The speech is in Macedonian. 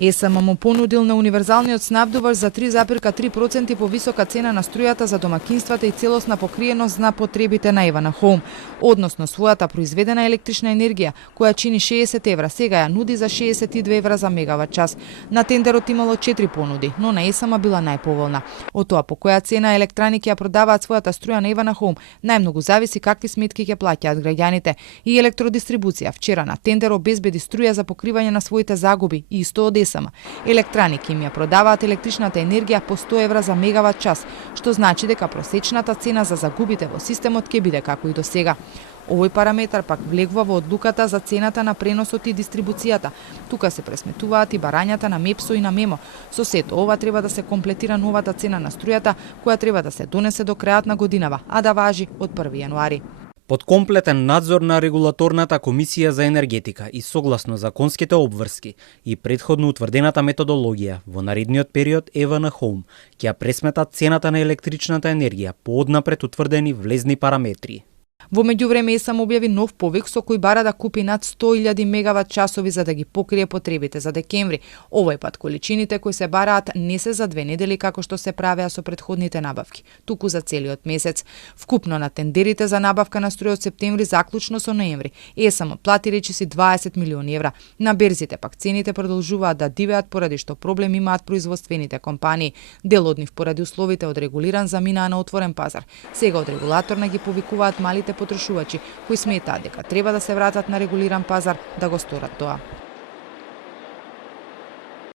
ЕСМ му понудил на универзалниот снабдувач за 3,3% повисока цена на струјата за домакинствата и целосна покриеност на потребите на Евана Хоум, односно својата произведена електрична енергија, која чини 60 евра, сега ја нуди за 62 евра за мегават час. На тендерот имало 4 понуди, но на ЕСМ била најповолна. Од тоа по која цена електраники ја продаваат својата струја на Евана Хоум, најмногу зависи какви сметки ќе плаќаат граѓаните. И електродистрибуција вчера на тендер обезбеди струја за покривање на своите загуби и исто од ЕСМ. Електраники им ја продаваат електричната енергија по 100 евра за мегават час, што значи дека просечната цена за загубите во системот ќе биде како и до сега. Овој параметар пак влегува во одлуката за цената на преносот и дистрибуцијата. Тука се пресметуваат и барањата на МЕПСО и на МЕМО. Со сето ова треба да се комплетира новата цена на струјата, која треба да се донесе до крајот на годинава, а да важи од 1 јануари. Под комплетен надзор на регулаторната комисија за енергетика и согласно законските обврски и претходно утврдената методологија, во наредниот период Евана Хоум ќе ја пресмета цената на електричната енергија по однапред утврдени влезни параметри. Во меѓувреме ЕСМ објави нов повик со кој бара да купи над 100.000 мегават часови за да ги покрие потребите за декември. Овој пат количините кои се бараат не се за 2 недели како што се правеа со претходните набавки, туку за целиот месец. Вкупно на тендерите за набавка на струја од септември заклучно со ноември, ЕСМ плати речиси 20 милиони евра. На берзите пак цените продолжуваат да дивеат поради што проблем имаат производствените компании. Дел од нив поради условите од регулиран заминаа на отворен пазар. Сега од регулаторна ги повикуваат малите потрошувачи кои сметаат дека треба да се вратат на регулиран пазар да го сторат тоа.